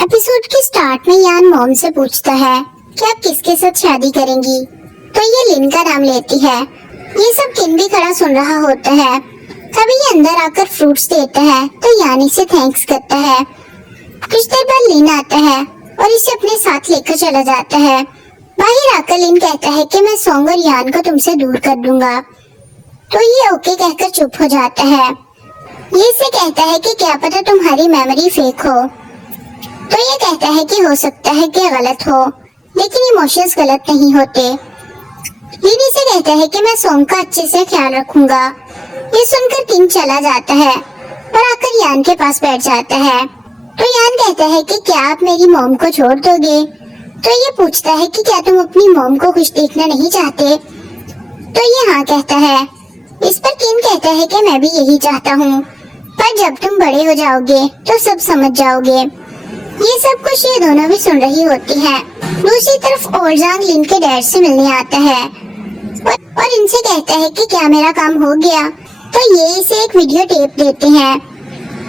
Episode के start में यान मॉम से पूछता है कि आप किसके साथ शादी करेंगी, तो ये लिन का नाम लेती है। ये सब किन भी खड़ा सुन रहा होता है। तभी ये अंदर आकर फ्रूट्स देता है तो यान इसे थैंक्स करता है। कुछ देर बाद लिन आता है और इसे अपने साथ लेकर चला जाता है। बाहर आकर लिन कहता है कि मैं सॉन्ग और यान को तुमसे दूर कर दूंगा, तो ये ओके कहकर चुप हो जाता है। ये इसे कहता है कि क्या पता तुम्हारी मेमोरी फेक हो, तो ये कहता है कि हो सकता है कि गलत हो, लेकिन इमोशंस गलत नहीं होते। लिन इसे कहता है कि मैं सॉन्ग का अच्छे से ख्याल रखूंगा। ये सुनकर किंग चला जाता है और आकर यान के पास बैठ जाता है। तो यान कहता है कि क्या आप मेरी मॉम को छोड़ दोगे, तो ये पूछता है कि क्या तुम अपनी मॉम को खुश देखना नहीं चाहते, तो ये हाँ कहता है। इस पर किंग कहता है कि मैं भी यही चाहता हूँ, पर जब तुम बड़े हो जाओगे तो सब समझ जाओगे। ये सब कुछ ये दोनों भी सुन रही होती है। दूसरी तरफ ओरजांग लिन के डैड से मिलने आता है और इनसे कहता है कि क्या मेरा काम हो गया, तो ये इसे एक वीडियो टेप देते हैं।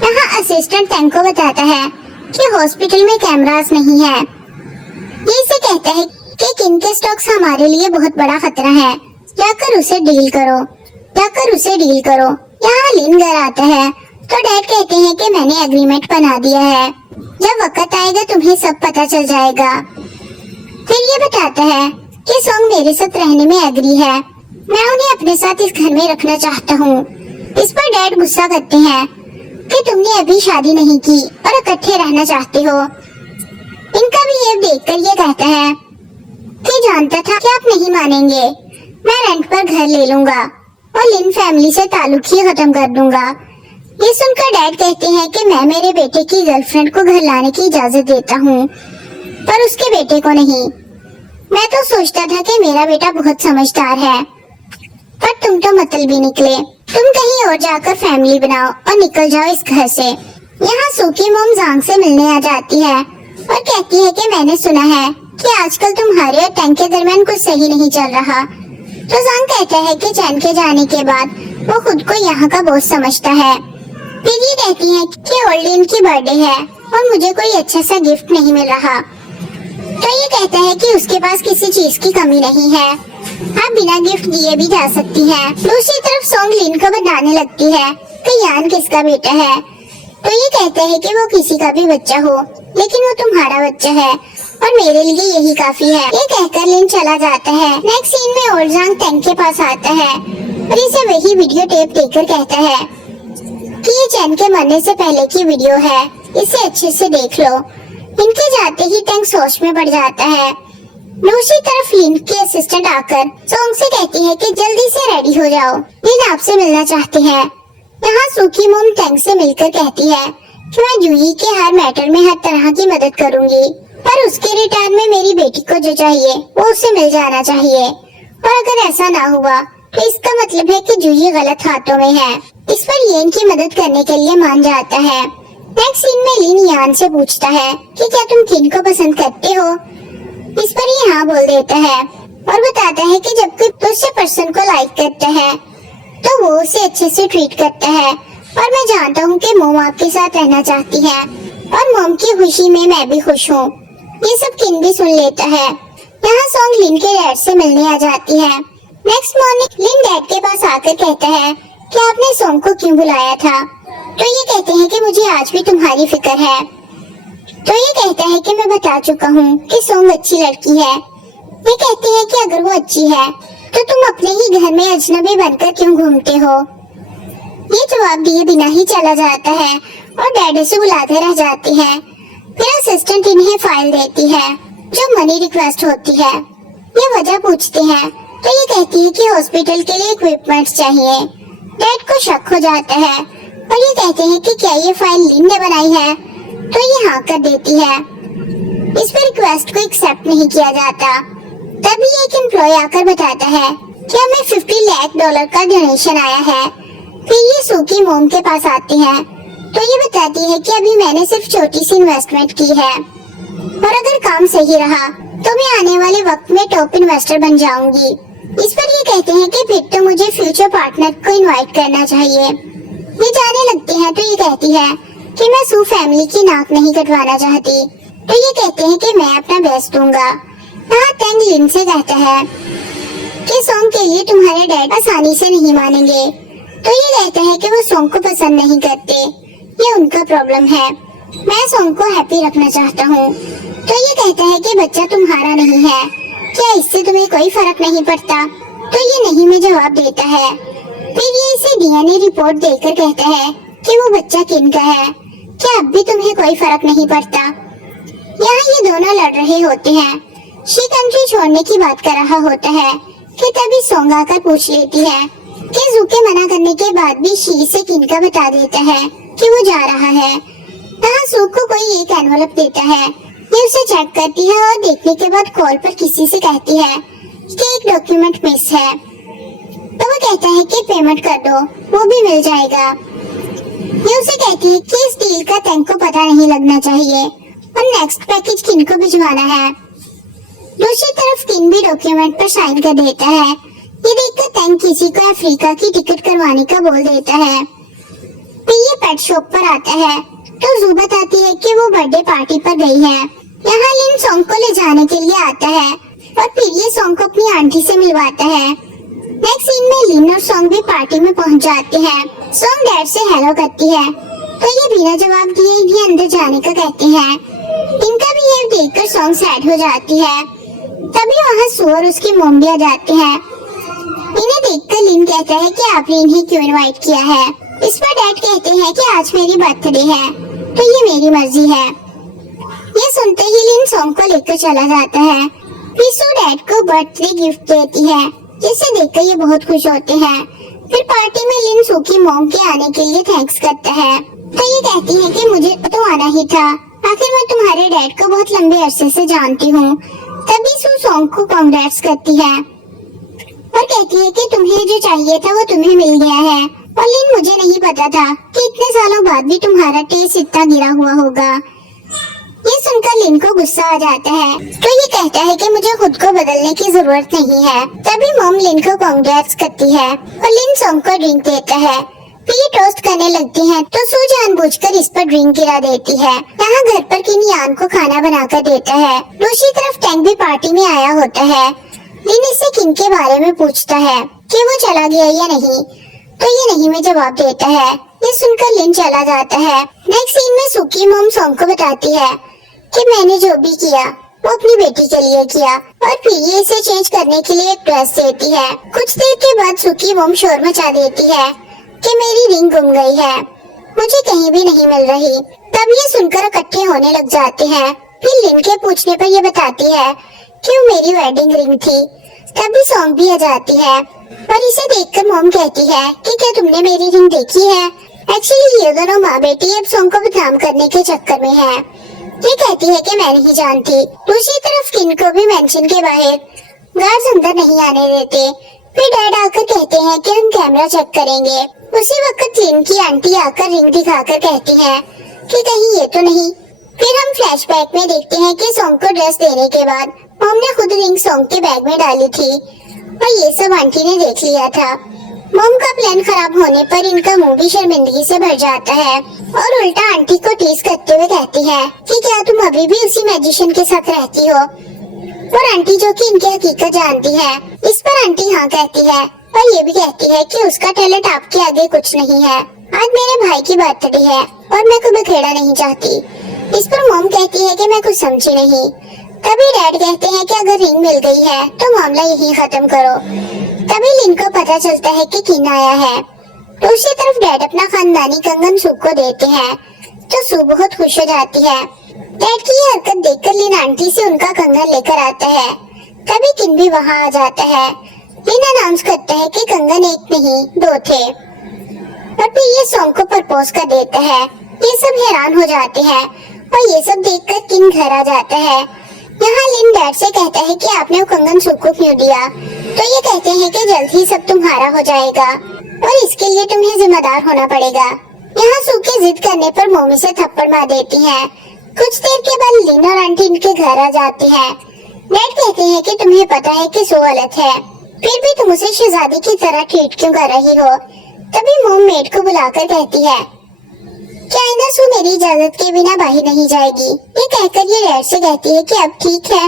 यहाँ असिस्टेंट टैंक को बताता है कि हॉस्पिटल में कैमरास नहीं है। ये इसे कहता है कि किंग के स्टॉक्स हमारे लिए बहुत बड़ा खतरा है, जाकर उसे डील करो। यहाँ लिन घर आता है तो डैड कहते हैं कि मैंने एग्रीमेंट बना दिया है, जब वक्त आएगा तुम्हें सब पता चल जाएगा। फिर ये बताता है कि सॉन्ग मेरे साथ रहने में एग्री है, मैं उन्हें अपने साथ इस घर में रखना चाहता हूँ। इस पर डैड गुस्सा करते हैं कि तुमने अभी शादी नहीं की और इकट्ठे रहना चाहते हो। इनका बिहेव देखकर ये कहता है कि जानता था कि आप नहीं मानेंगे, मैं रेंट पर घर ले लूंगा और लिन फैमिली से ताल्लुक ही खत्म कर दूंगा। ये सुनकर डैड कहते हैं कि मैं मेरे बेटे की गर्लफ्रेंड को घर लाने की इजाजत देता हूँ, पर उसके बेटे को नहीं। मैं तो सोचता था कि मेरा बेटा बहुत समझदार है, पर तुम तो मतलबी निकले। तुम कहीं और जाकर फैमिली बनाओ और निकल जाओ इस घर से। यहाँ सूकी मॉम जांग से मिलने आ जाती है और कहती है कि मैंने सुना है कि आजकल तुम्हारे और टैंक के दरमियान कुछ सही नहीं चल रहा। तो जांग कहता है कि चैन के जाने के बाद वो खुद को यहाँ का बॉस समझता है। फिर ये कहती है कि ओल्डिन की बर्थडे है और मुझे कोई अच्छा सा गिफ्ट नहीं मिल रहा, तो ये कहता है कि उसके पास किसी चीज की कमी नहीं है, आप बिना गिफ्ट दिए भी जा सकती हैं। दूसरी तरफ सॉन्ग लिन को बताने लगती है कि यान किसका बेटा है, तो ये कहता है कि वो किसी का भी बच्चा हो, लेकिन वो तुम्हारा बच्चा है और मेरे लिए यही काफी है। ये कहकर लिन चला जाता है। नेक्स्ट सीन में ओरजांग टैंक के पास आता है और इसे वही वीडियो टेप देकर कहता है कि ये चैन के मरने से पहले की वीडियो है, इसे अच्छे से देख लो। इनके जाते ही टैंक सोच में पड़ जाता है। दूसरी तरफ लिन की असिस्टेंट आकर सॉन्ग से कहती है कि जल्दी से रेडी हो जाओ, लिन आपसे मिलना चाहते हैं। यहाँ सूकी मोम टैंक से मिलकर कहती है कि मैं जूही के हर मैटर में हर तरह की मदद करूंगी, पर उसके रिटर्न में मेरी बेटी को जो चाहिए वो उसे मिल जाना चाहिए, और अगर ऐसा ना हुआ तो इसका मतलब है कि जूही गलत हाथों में है। इस पर येन की मदद करने के लिए मान जाता है। नेक्स्ट सीन में लिन यान से पूछता है कि क्या तुम किन को पसंद करते हो। इस पर ये हाँ बोल देता है और बताता है कि जब कोई दूसरे पर्सन को लाइक करता है तो वो उसे अच्छे से ट्रीट करता है, और मैं जानता हूँ कि मोम आपके साथ रहना चाहती है और मोम की खुशी में मैं भी खुश हूँ। ये सब किन भी सुन लेता है। यहाँ सॉन्ग लिन के डैड से मिलने आ जाती है। नेक्स्ट मॉर्निंग लिन डैड के पास आकर कहता है कि आपने सॉन्ग को क्यों बुलाया था, तो ये कहते हैं कि मुझे आज भी तुम्हारी फिक्र है। तो ये कहता है कि मैं बता चुका हूँ कि सॉन्ग अच्छी लड़की है। ये कहते हैं कि अगर वो अच्छी है तो तुम अपने ही घर में अजनबी बनकर क्यों घूमते हो। ये जवाब दिए बिना ही चला जाता है और डैडी से बुलाते रह जाती है। फिर असिस्टेंट इन्हें फाइल देती है जो मनी रिक्वेस्ट होती है। ये वजह पूछते हैं तो ये कहती है कि हॉस्पिटल के लिए इक्विपमेंट चाहिए। डैड को शक हो जाता है और ये कहते हैं कि क्या ये फाइल लिन ने बनाई है, तो ये हाँ कर देती है। इस पर रिक्वेस्ट को एक्सेप्ट नहीं किया जाता। तभी एक एम्प्लॉय आकर बताता है कि हमें $50 लाख का डोनेशन आया है। फिर ये सूकी मोम के पास आती है तो ये बताती है कि अभी मैंने सिर्फ छोटी सी इन्वेस्टमेंट की है, और अगर काम सही रहा तो मैं आने वाले वक्त में टॉप इन्वेस्टर बन जाऊंगी। इस पर ये कहते हैं कि फिर तो मुझे फ्यूचर पार्टनर को इनवाइट करना चाहिए। ये जाने लगते हैं तो ये कहती है कि मैं सू फैमिली की नाक नहीं कटवाना चाहती। तो ये कहते हैं कि मैं अपना बेस्ट दूंगा। यहाँ टैंग लिन से कहता है कि सॉन्ग के लिए तुम्हारे डैड आसानी से नहीं मानेंगे। तो ये कहता है कि वो सॉन्ग को पसंद नहीं करते, ये उनका प्रॉब्लम है, मैं सॉन्ग को हैप्पी रखना चाहता हूँ। तो ये कहता है कि बच्चा तुम्हारा नहीं है, क्या इससे तुम्हें कोई फर्क नहीं पड़ता? तो ये नहीं में जवाब देता है। फिर ये इसे डीएनए रिपोर्ट देकर कहता है कि वो बच्चा किन का है, क्या अब भी तुम्हें कोई फर्क नहीं पड़ता? यहाँ ये दोनों लड़ रहे होते हैं। शी कंट्री छोड़ने की बात कर रहा होता है कि तभी सोंग आकर पूछ लेती है कि जू के मना करने के बाद भी शी से किन का बता देता है कि वो जा रहा है। यहाँ सू को कोई एक एनवलप देता है, ये उसे चेक करती है और देखने के बाद कॉल पर किसी से कहती है कि एक डॉक्यूमेंट मिस है। तो वो कहता है कि पेमेंट कर दो, वो भी मिल जाएगा। ये उसे कहती है कि इस डील का टैंक को पता नहीं लगना चाहिए और नेक्स्ट पैकेज किन को भिजवाना है। दूसरी तरफ किन भी डॉक्यूमेंट पर साइन कर देता है। ये देखकर टैंक किसी को अफ्रीका की टिकट करवाने का बोल देता है। फिर ये पेट शॉप पर आता है तो जू बताती है कि वो बर्थडे पार्टी पर गई है। यहाँ लिन सॉन्ग को ले जाने के लिए आता है और फिर ये सॉन्ग को अपनी आंटी से मिलवाता है। नेक्स्ट सीन में लिन और सॉन्ग भी पार्टी में पहुंच जाते हैं। सॉन्ग डैड से हेलो करती है तो ये बिना जवाब दिए इन्हें अंदर जाने का कहते हैं। इनका बिहेव देखकर सॉन्ग सैड हो जाती है। तभी वहाँ सू और उसकी मॉम भी आ जाते हैं। इन्हें देखकर लिन कहता है कि आपने इन्हें क्यों इनवाइट किया है। इस पर डैड कहते हैं कि आज मेरी बर्थडे है तो ये मेरी मर्जी है। ये सुनते ही लिन सॉन्ग को लेकर चला जाता है। फिर सू डैड को बर्थडे गिफ्ट देती है जिसे देखकर ये बहुत खुश होते हैं। फिर पार्टी में लिन सू की मॉम के आने के लिए थैंक्स करता है तो ये कहती है कि मुझे तो आना ही था, आखिर मैं तुम्हारे डैड को बहुत लंबे अरसे से जानती हूँ। तभी सू सॉन्ग को कांग्रेट्स करती है और कहती है कि तुम्हें जो चाहिए था वो तुम्हें मिल गया है और लिन मुझे नहीं पता था कि इतने सालों बाद भी तुम्हारा टेस्ट इतना गिरा हुआ होगा। ये सुनकर लिन को गुस्सा आ जाता है तो ये कहता है कि मुझे खुद को बदलने की जरूरत नहीं है। तभी मॉम लिन को कांग्रेट्स करती है और लिन सॉन्ग को ड्रिंक देता है। फिर ये टोस्ट करने लगती हैं तो सू जानबूझकर इस पर ड्रिंक गिरा देती है। यहाँ घर पर किन यान को खाना बनाकर देता है। दूसरी तरफ टैंक भी पार्टी में आया होता है। लिन इससे किन के बारे में पूछता है कि वो चला गया या नहीं, तो ये नहीं में जवाब देता है। ये सुनकर लिन चला जाता है। नेक्स्ट सीन में सू की मॉम सॉन्ग को बताती है कि मैंने जो भी किया वो अपनी बेटी के लिए किया और फिर ये इसे चेंज करने के लिए एक ड्रेस देती है। कुछ देर के बाद सू की मॉम शोर मचा देती है कि मेरी रिंग गुम गई है, मुझे कहीं भी नहीं मिल रही। तब ये सुनकर इकट्ठे होने लग जाते हैं। फिर लिन के पूछने पर ये बताती है कि वो मेरी वेडिंग रिंग थी। तभी सॉन्ग भी आ जाती है और इसे देखकर मॉम कहती है कि क्या तुमने मेरी रिंग देखी है। एक्चुअली ये दोनों माँ बेटी अब सॉन्ग को बदनाम करने के चक्कर में है। ये कहती है कि मैं नहीं जानती। दूसरी तरफ किन को भी मेंशन के बाहर गार्ड्स अंदर नहीं आने देते। फिर डैड आकर कहते हैं कि हम कैमरा चेक करेंगे। उसी वक्त लिन की आंटी आकर रिंग दिखाकर कहती है कि कहीं ये तो नहीं। फिर हम फ्लैशबैक में देखते हैं कि सॉन्ग को ड्रेस देने के बाद मॉम ने खुद रिंग सॉन्ग के बैग में डाली थी और ये सब आंटी ने देख लिया था। मॉम का प्लान खराब होने पर इनका मुंह भी शर्मिंदगी से भर जाता है और उल्टा आंटी को टीज करते हुए कहती है कि क्या तुम अभी भी उसी मैजिशियन के साथ रहती हो। और आंटी जो कि इनकी हकीकत जानती है, इस पर आंटी हाँ कहती है और ये भी कहती है कि उसका टैलेंट आपके आगे कुछ नहीं है। आज मेरे भाई की बर्थडे है और मैं कोई बखेड़ा नहीं चाहती। इस पर मॉम कहती है कि मैं कुछ समझी नहीं। तभी डैड कहते हैं कि अगर रिंग मिल गई है तो मामला यहीं खत्म करो। तभी लिन को पता चलता है कि किन आया है। दूसरी तरफ डैड अपना खानदानी कंगन सू को देते हैं तो सू बहुत खुश हो जाती है। डैड की ये हरकत देखकर लिन आंटी से उनका कंगन लेकर आता है। तभी किन भी वहाँ आ जाता है। लिन अनाउंस करता है कि कंगन एक नहीं दो थे और फिर ये सॉन्ग को प्रपोज कर देता है। ये सब हैरान हो जाते हैं और ये सब देखकर किन घर आ जाता है। यहाँ लिन डैड से कहता है कि आपने वो कंगन सू को क्यों दिया। तो ये कहते हैं कि जल्द ही सब तुम्हारा हो जाएगा और इसके लिए तुम्हें जिम्मेदार होना पड़ेगा। यहाँ सू की जिद करने पर मम्मी से थप्पड़ मार देती है। कुछ देर के बाद लिन और आंटी इनके घर आ जाती है। डैड कहते हैं कि तुम्हें पता है कि सू गलत है, फिर भी तुम उसे शहजादी की तरह ट्रीट क्यों कर रही हो। तभी मॉम मेड को बुलाकर कहती है क्या आइंदा सू मेरी इजाजत के बिना बाहर नहीं जाएगी। ये कहकर ये डैड से कहती है कि अब ठीक है।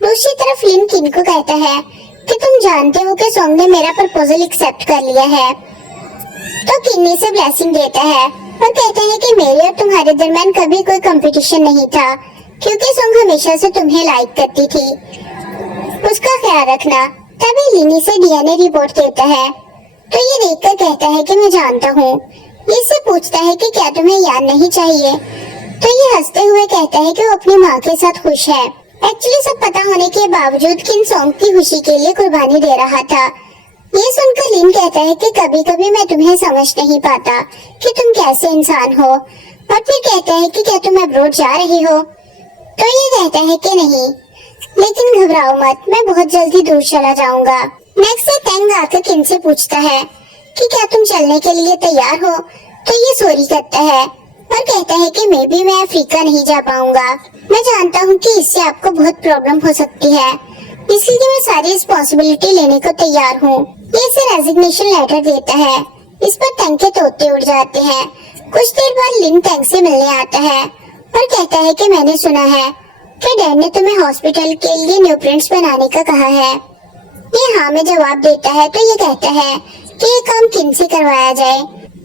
दूसरी तरफ लिन किन को कहता है कि तुम जानते हो कि सॉन्ग ने मेरा प्रपोजल एक्सेप्ट कर लिया है। तो किन्नी से ब्लेसिंग देता है और कहता है कि मेरे और तुम्हारे दरमियान कभी कोई कंपटीशन नहीं था, क्योंकि सॉन्ग हमेशा से तुम्हें लाइक करती थी, उसका ख्याल रखना। तभी लिनी से डीएनए रिपोर्ट देता है तो ये देखकर कहता है कि मैं जानता हूँ। ये इससे पूछता है कि क्या तुम्हें याद नहीं चाहिए, तो ये हंसते हुए कहता है कि वो अपनी माँ के साथ खुश है। एक्चुअली सब पता होने के बावजूद किन सॉन्ग की खुशी के लिए कुर्बानी दे रहा था। ये सुनकर लिन कहता है कि कभी कभी मैं तुम्हें समझ नहीं पाता कि तुम कैसे इंसान हो, और फिर कहता है कि क्या तुम अब्रॉड जा रही हो, तो ये कहता है कि नहीं, लेकिन घबराओ मत, मैं बहुत जल्दी दूर चला जाऊंगा। नेक्स्ट से टैंग आकर किन से पूछता है कि क्या तुम चलने के लिए तैयार हो, तो ये सॉरी करता है और कहता है कि मैं अफ्रीका नहीं जा पाऊंगा। मैं जानता हूँ कि इससे आपको बहुत प्रॉब्लम हो सकती है, इसलिए मैं सारी रिस्पॉन्सिबिलिटी लेने को तैयार हूँ। ये इसे रेजिग्नेशन लेटर देता है। इस पर टैंग के तोते उड़ जाते हैं। कुछ देर बाद लिन टैंग से मिलने आता है और कहता है कि मैंने सुना है कि डैड ने तुम्हें हॉस्पिटल के लिए न्यू प्रिंट्स बनाने का कहा है। ये हाँ में जवाब देता है तो ये कहता है कि ये काम किन से करवाया जाए।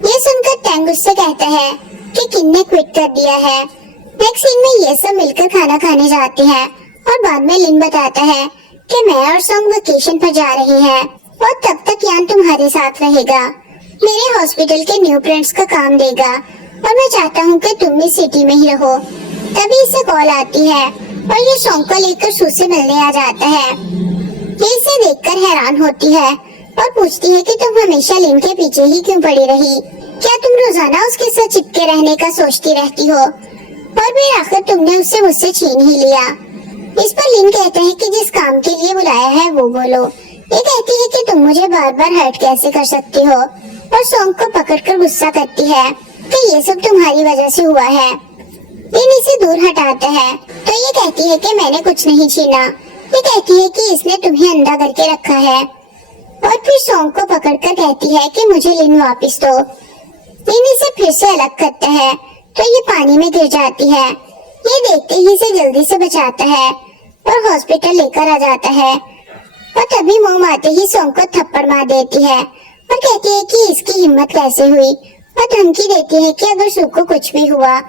ये सुनकर टैंग उससे कहता है कि किन ने क्विट कर दिया है। नेक्स्ट सीन में ये सब मिलकर खाना खाने जाते हैं और बाद में लिन बताता है कि मैं और सॉन्ग वेकेशन पर जा रहे हैं और तब तक यान तुम्हारे साथ रहेगा, मेरे हॉस्पिटल के न्यू प्रिंट्स का काम देगा और मैं चाहता हूँ कि तुम भी सिटी में ही रहो। तभी इसे कॉल आती है और ये सॉन्ग को लेकर सू से मिलने आ जाता है। ये इसे देखकर हैरान होती है और पूछती है कि तुम हमेशा लिन के पीछे ही क्यों पड़ी रही, क्या तुम रोजाना उसके साथ चिपके रहने का सोचती रहती हो, और फिर आखिर तुमने उससे मुझसे छीन ही लिया। इस पर लिन कहते हैं कि जिस काम के लिए बुलाया है वो बोलो। ये कहती है कि तुम मुझे बार बार हर्ट कैसे कर सकती हो, और सॉन्ग को पकड़कर गुस्सा करती है कि ये सब तुम्हारी वजह से हुआ है। लिन इसे दूर हटाता है तो ये कहती है कि मैंने कुछ नहीं छीना। ये कहती है कि इसने तुम्हें अंधा करके रखा है, और फिर सॉन्ग को पकड़कर कहती है कि मुझे लिन वापस दो। लिन इसे फिर से अलग करता है तो ये पानी में गिर जाती है। ये देखते ही इसे जल्दी से बचाता है और हॉस्पिटल लेकर आ जाता है, और तभी मोम आते ही सॉन्ग को थप्पड़ मार देती है और कहती है कि इसकी हिम्मत कैसे हुई, और धमकी देती है कि अगर सू को कुछ भी हुआ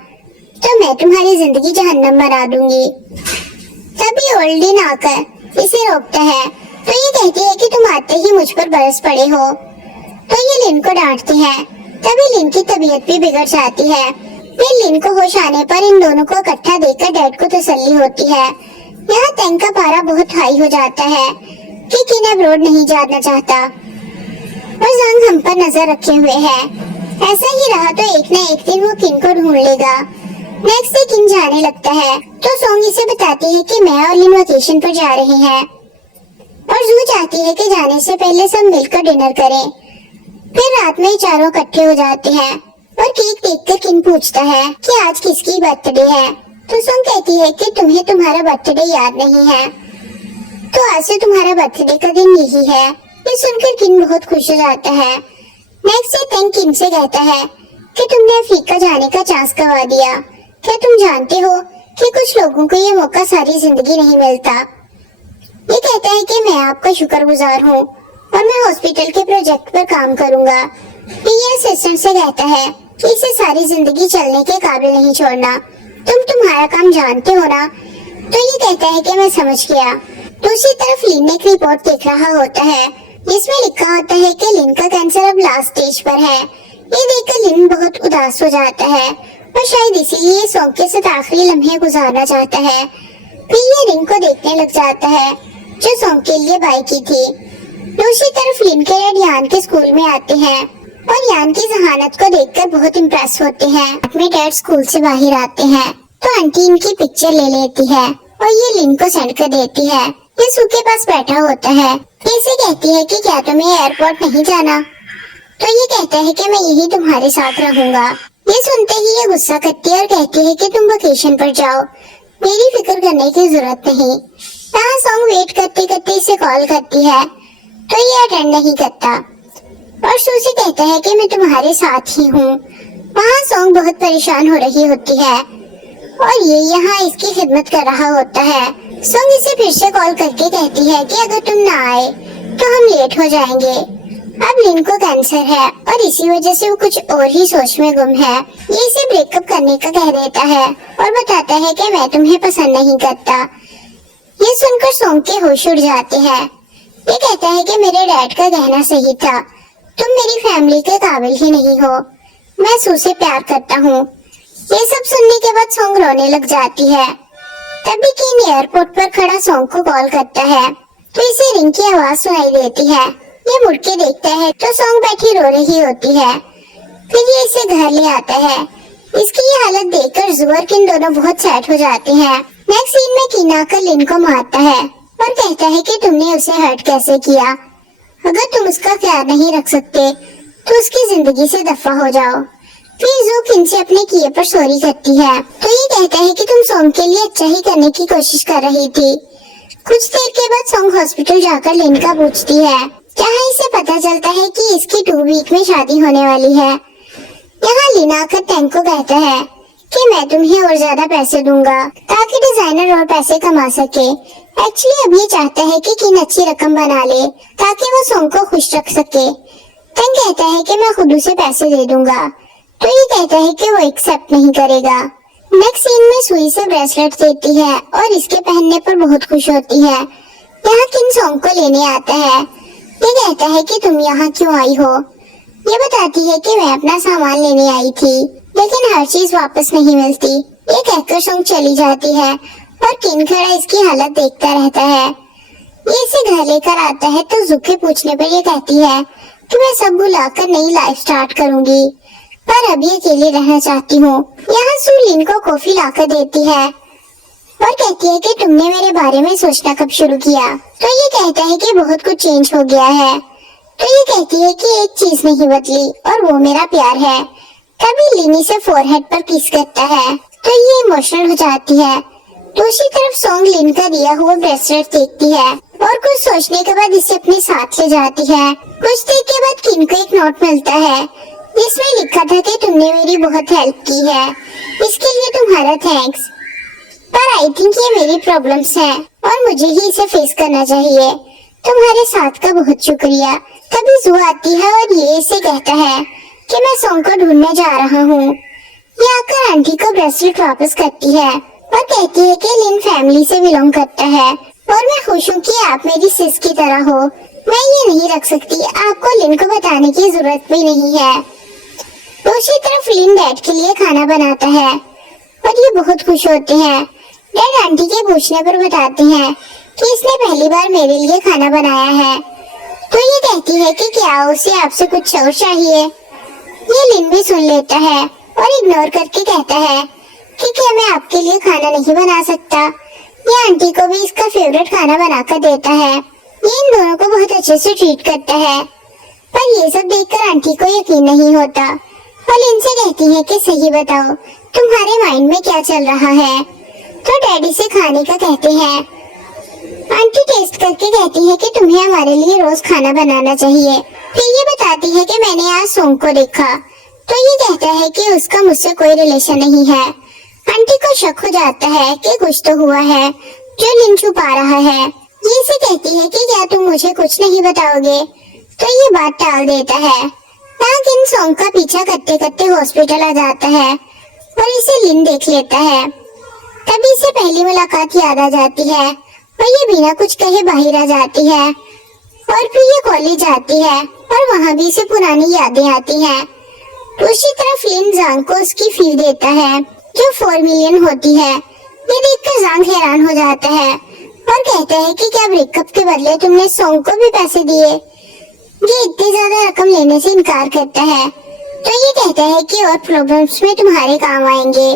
तो मैं तुम्हारी जिंदगी जहन्नम बना दूंगी। तभी ओल्डिन आकर इसे रोकता है तो ये कहती है कि तुम आते ही मुझ पर बरस पड़े हो, तो ये लिन को डांटती है। तभी लिन की तबीयत भी बिगड़ जाती है। फिर लिन को होश आने पर इन दोनों को इकट्ठा देखकर डैड को तसल्ली होती है। यहाँ टैंग का पारा बहुत हाई हो जाता है कि किन अब्रॉड नहीं जाना चाहता, और जंग हम पर नजर रखे हुए है। ऐसा ही रहा तो एक न एक दिन वो किन को ढूंढ लेगा। नेक्स्ट डे किन जाने लगता है तो सॉन्ग इसे बताती है कि मैं और लिन वेकेशन पर जा रहे हैं, और जू चाहती है कि जाने से पहले सब मिलकर डिनर करें। फिर रात में चारों इकट्ठे हो जाते हैं और केक देखकर किन पूछता है कि आज किसकी बर्थडे है, तो सॉन्ग कहती है कि तुम्हें तुम्हारा बर्थडे याद नहीं है, तो आज से तुम्हारा बर्थडे का दिन यही है। ये सुनकर किन बहुत खुश हो जाता है। नेक्स्ट डे टैंग किन से कहता है कि तुमने अफ्रीका जाने का चांस गवा दिया। क्या तुम जानते हो कि कुछ लोगों को ये मौका सारी जिंदगी नहीं मिलता। ये कहता है कि मैं आपका शुक्रगुजार हूँ और मैं हॉस्पिटल के प्रोजेक्ट पर काम करूँगा। ये असिस्टेंट से कहता है कि इसे सारी जिंदगी चलने के काबिल नहीं छोड़ना, तुम तुम्हारा काम जानते हो ना। तो ये कहता है कि मैं समझ गया। दूसरी तरफ लिन ने एक रिपोर्ट देख रहा होता है जिसमें लिखा होता है कि लिन का कैंसर अब लास्ट स्टेज पर है। ये देखकर लिन बहुत उदास हो जाता है और शायद इसीलिए सॉन्ग के साथ आखिरी लम्हे गुजारना चाहता है। फिर ये रिंग को देखने लग जाता है जो सॉन्ग के लिए बाय की थी। दूसरी तरफ लिन के डैड यान के स्कूल में आते हैं और यान की जहानत को देखकर बहुत इम्प्रेस होते हैं। अपने डैड स्कूल से बाहर आते हैं तो आंटी इनकी पिक्चर ले लेती है और ये लिन को सेंड कर देती है। ये सू के पास बैठा होता है। ये इसे कहती है कि क्या तुम्हें एयरपोर्ट नहीं जाना, तो ये कहता है कि मैं यही तुम्हारे साथ रहूंगा। ये सुनते ही ये गुस्सा करती है और कहती है कि तुम वेकेशन पर जाओ, मेरी फिक्र करने की जरूरत नहीं। यहाँ सॉन्ग वेट करते करते इसे कॉल करती है तो ये अटेंड नहीं करता और सू से कहता है कि मैं तुम्हारे साथ ही हूँ वहाँ सॉन्ग बहुत परेशान हो रही होती है और ये यहाँ इसकी खिदमत कर रहा होता है। सॉन्ग इसे फिर से कॉल करके कहती है कि अगर तुम ना आए तो हम लेट हो जाएंगे। अब लिन को कैंसर है और इसी वजह से वो कुछ और ही सोच में गुम है। ये इसे ब्रेकअप करने का कह देता है और बताता है कि मैं तुम्हें पसंद नहीं करता। ये सुनकर सॉन्ग के होश उड़ जाते हैं। ये कहता है कि मेरे डैड का कहना सही था, तुम मेरी फैमिली के काबिल ही नहीं हो, मैं सू से प्यार करता हूँ। ये सब सुनने के बाद सॉन्ग रोने लग जाती है। तभी किन एयरपोर्ट पर खड़ा सॉन्ग को कॉल करता है तो इसे रिंग की आवाज सुनाई देती है। ये मुड़ के देखता है तो सॉन्ग बैठी रो रही होती है। फिर ये इसे घर ले आता है। इसकी ये हालत देखकर जू और किन दोनों बहुत सैड हो जाते हैं। नेक्स्ट सीन में किन आकर लिन को मारता है और कहता है कि तुमने उसे हर्ट कैसे किया। अगर तुम उसका ख्याल नहीं रख सकते तो उसकी जिंदगी से दफा हो जाओ। फिर जू किन से अपने किए पर सॉरी करती है तो ये कहता है कि तुम सॉन्ग के लिए अच्छा ही करने की कोशिश कर रही थी। कुछ देर के बाद सॉन्ग हॉस्पिटल जाकर लिन का पूछती है, जहाँ इसे पता चलता है कि इसकी 2 वीक में शादी होने वाली है। यहाँ लिन आकर टैंक को कहता है कि मैं तुम्हें और ज्यादा पैसे दूंगा ताकि डिजाइनर और पैसे कमा सके। एक्चुअली अब ये चाहता है कि किन अच्छी रकम बना ले ताकि वो सॉन्ग को खुश रख सके। टैंक कहता है कि मैं खुद उसे पैसे दे दूंगा तो ये कहता है कि वो एक्सेप्ट नहीं करेगा। नेक्स्ट सीन में सुई से ब्रेसलेट देती है और इसके पहनने पर बहुत खुश होती है। यहाँ किन सॉन्ग को लेने आता है। ये कहता है कि तुम यहाँ क्यों आई हो। ये बताती है कि मैं अपना सामान लेने आई थी लेकिन हर चीज वापस नहीं मिलती। ये कहकर सॉन्ग चली जाती है और किन खड़ा इसकी हालत देखता रहता है। ये इसे घर लेकर आता है तो जू के पूछने पर ये कहती है कि मैं सब भुलाकर नई लाइफ स्टार्ट करूंगी पर अभी अकेले रहना चाहती हूँ। यहाँ सू लिन को कॉफी लाकर देती है और कहती है कि तुमने मेरे बारे में सोचना कब शुरू किया। तो ये कहता है कि बहुत कुछ चेंज हो गया है। तो ये कहती है कि एक चीज नहीं बदली और वो मेरा प्यार है। तभी लिनी से फोरहेड पर किस करता है तो ये इमोशनल हो जाती है। दूसरी तरफ सॉन्ग लिन का दिया हुआ ब्रेसलेट देखती है और कुछ सोचने के बाद इसे अपने साथ ले जाती है। कुछ देर के बाद किन को एक नोट मिलता है जिसमें लिखा था कि तुमने मेरी बहुत हेल्प की है, इसके लिए तुम्हारा थैंक्स, पर आई थिंक ये मेरी प्रॉब्लम्स है और मुझे ही इसे फेस करना चाहिए। तुम्हारे साथ का बहुत शुक्रिया। तभी जू आती है और ये इसे कहता है कि मैं सॉन्ग को ढूंढने जा रहा हूँ। ये आकर आंटी को ब्रेसलेट वापस करती है और कहती है कि लिन फैमिली से बिलोंग करता है और मैं खुश हूँ कि आप मेरी सिस की तरह हो। मैं ये नहीं रख सकती, आपको लिन को बताने की जरूरत भी नहीं है। दूसरी तरफ लिन डैड के लिए खाना बनाता है और ये बहुत खुश होते हैं। डैड आंटी के पूछने पर बताते हैं कि इसने पहली बार मेरे लिए खाना बनाया है। तो ये कहती है कि क्या उसे आपसे कुछ और चाहिए। ये लिन भी सुन लेता है और इग्नोर करके कहता है कि क्या मैं आपके लिए खाना नहीं बना सकता। ये आंटी को भी इसका फेवरेट खाना बनाकर देता है। ये इन दोनों को बहुत अच्छे से ट्रीट करता है पर ये सब देखकर आंटी को यकीन नहीं होता और इनसे कहती है कि सही बताओ तुम्हारे माइंड में क्या चल रहा है। तो डैडी से खाने का कहते हैं। आंटी टेस्ट करके कहती है कि तुम्हें हमारे लिए रोज खाना बनाना चाहिए। फिर ये बताती है कि मैंने आज सॉन्ग को देखा। तो ये कहता है कि उसका मुझसे कोई रिलेशन नहीं है। आंटी को शक हो जाता है कि कुछ तो हुआ है जो लिन छुपा रहा है। ये इसे कहती है कि क्या तुम मुझे कुछ नहीं बताओगे। तो ये बात टाल देता है। यहाँ किन सॉन्ग का पीछा करते करते हॉस्पिटल आ जाता है और इसे लिन देख लेता है। तभी इसे पहली मुलाकात याद आ जाती है और ये बिना कुछ कहे बाहर आ जाती है और फिर ये कॉलेज जाती है और वहाँ भी इसे पुरानी यादें आती हैं। दूसरी तरफ लिन जांग को उसकी फी देता है जो 4 मिलियन होती है। ये देखकर जांग हैरान हो जाता है और कहता है कि क्या ब्रेकअप के बदले तुमने सॉन्ग को भी पैसे दिए। ये इतनी ज्यादा रकम लेने से इनकार करता है तो ये कहता है कि और प्रॉब्लम्स में तुम्हारे काम आएंगे।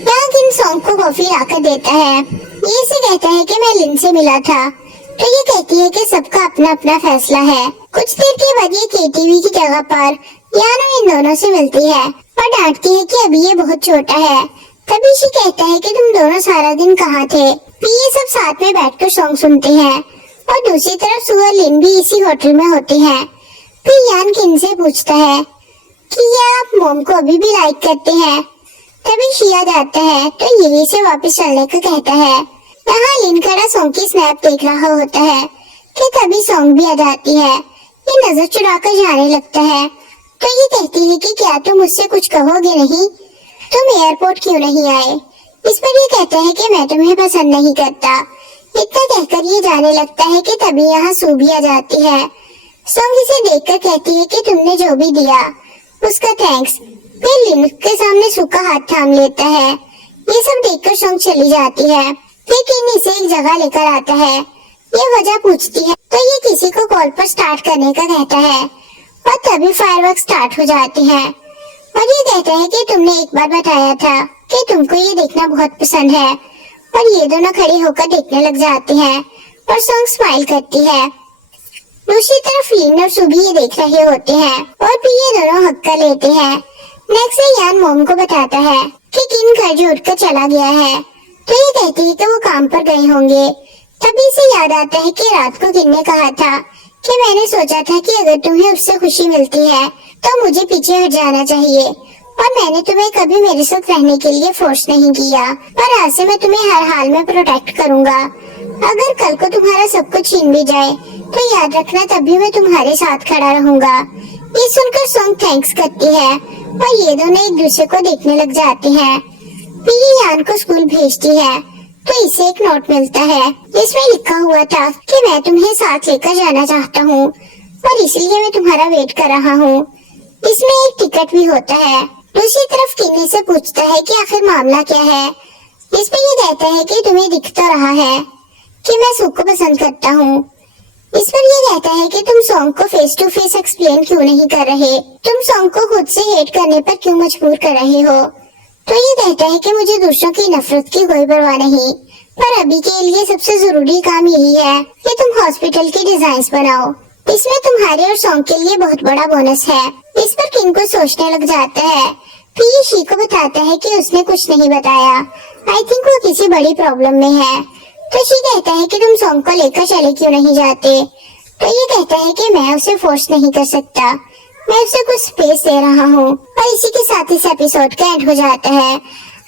यहाँ किन सॉन्ग को कॉफी लाकर देता है। ये इसे कहता है कि मैं लिन से मिला था। तो ये कहती है कि सबका अपना अपना फैसला है। कुछ देर के बाद ये केटीवी की जगह पर यानो इन दोनों से मिलती है और डांटती है कि अभी ये बहुत छोटा है। तभी शी कहता है कि तुम दोनों सारा दिन कहाँ थे। फिर ये सब साथ में बैठकर सॉन्ग सुनते हैं और दूसरी तरफ सू और लिन भी इसी होटल में होते हैं। फिर यान किन से पूछता है कि ये आप मॉम को अभी भी लाइक करते हैं। तभी शिया जाता है तो यही से वापस चलने को कहता है। यहाँ लिन खड़ा सॉन्ग की स्नैप देख रहा होता है कि तभी सॉन्ग भी आ जाती है। ये नजर चुराकर जाने लगता है तो ये कहती है कि क्या तुम मुझसे कुछ कहोगे नहीं, तुम एयरपोर्ट क्यों नहीं आए। इस पर ये कहता है कि मैं तुम्हें पसंद नहीं करता। इतना कहकर ये जाने लगता है कि तभी यहाँ सू भी आ जाती है। सॉन्ग इसे देखकर कहती है कि तुमने जो भी दिया उसका थैंक्स। फिर लिन के सामने सू का हाथ थाम लेता है। ये सब देखकर सॉन्ग चली जाती है। फिर किन इसे एक जगह लेकर आता है। ये वजह पूछती है तो ये किसी को कॉल पर स्टार्ट करने का कहता है और तभी फायरवर्क स्टार्ट हो जाते हैं। और ये कहता है कि तुमने एक बार बताया था कि तुमको ये देखना बहुत पसंद है। और ये दोनों खड़े होकर देखने लग जाते हैं और सॉन्ग स्माइल करती है। दूसरी तरफ लिन और सुबी ये देख रहे होते हैं और फिर ये दोनों हक्का लेते हैं। नेक्स्ट डे यान मॉम को बताता है कि किन घर जो उठकर चला गया है तो ये कहती है कि वो काम पर गए होंगे। तभी इसे याद आता है कि रात को किन ने कहा था कि मैंने सोचा था कि अगर तुम्हें उससे खुशी मिलती है तो मुझे पीछे हट जाना चाहिए और मैंने तुम्हें कभी मेरे साथ रहने के लिए फोर्स नहीं किया और आज से मैं तुम्हें हर हाल में प्रोटेक्ट करूंगा। अगर कल को तुम्हारा सब कुछ छीन भी जाए तो याद रखना तभी मैं तुम्हारे साथ खड़ा रहूंगा। ये सुनकर सॉन्ग थैंक्स करती है और ये दोनों एक दूसरे को देखने लग जाते हैं। फिर ये यान को स्कूल भेजती है तो इसे एक नोट मिलता है जिसमें लिखा हुआ था कि मैं तुम्हें साथ लेकर जाना चाहता हूँ और इसलिए मैं तुम्हारा वेट कर रहा हूँ। इसमें एक टिकट भी होता है। दूसरी तरफ किन्नी से पूछता है कि आखिर मामला क्या है। इस पर ये कहता है कि तुम्हें दिख तो रहा है कि मैं सुख को पसंद करता हूँ। इस पर ये कहता है कि तुम सॉन्ग को फेस टू फेस एक्सप्लेन क्यों नहीं कर रहे, तुम सॉन्ग को खुद से हेट करने पर क्यों मजबूर कर रहे हो। तो ये कहता है कि मुझे दूसरों की नफरत की कोई परवाह नहीं, पर अभी के लिए सबसे जरूरी काम यही है कि तुम हॉस्पिटल के डिजाइन्स बनाओ। इसमें तुम्हारे और सॉन्ग के लिए बहुत बड़ा बोनस है। इस पर किंग को सोचने लग जाता है। फिर ये शी को बताता है कि उसने कुछ नहीं बताया, आई थिंक वो किसी बड़ी प्रॉब्लम में है। तो शी कहता है कि तुम सॉन्ग को लेकर चले क्यों नहीं जाते। तो ये कहता है कि मैं उसे फोर्स नहीं कर सकता, मैं उसे कुछ स्पेस दे रहा हूँ। और इसी के साथ इस एपिसोड का एंड हो जाता है।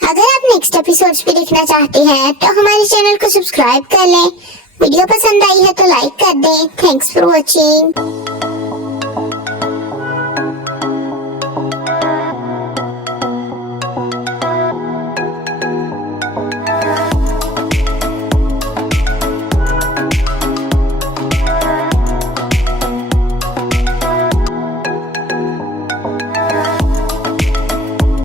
अगर आप नेक्स्ट एपिसोड्स भी देखना चाहते हैं तो हमारे चैनल को सब्सक्राइब कर लें। वीडियो पसंद आई है तो लाइक कर दें। Thanks for watching.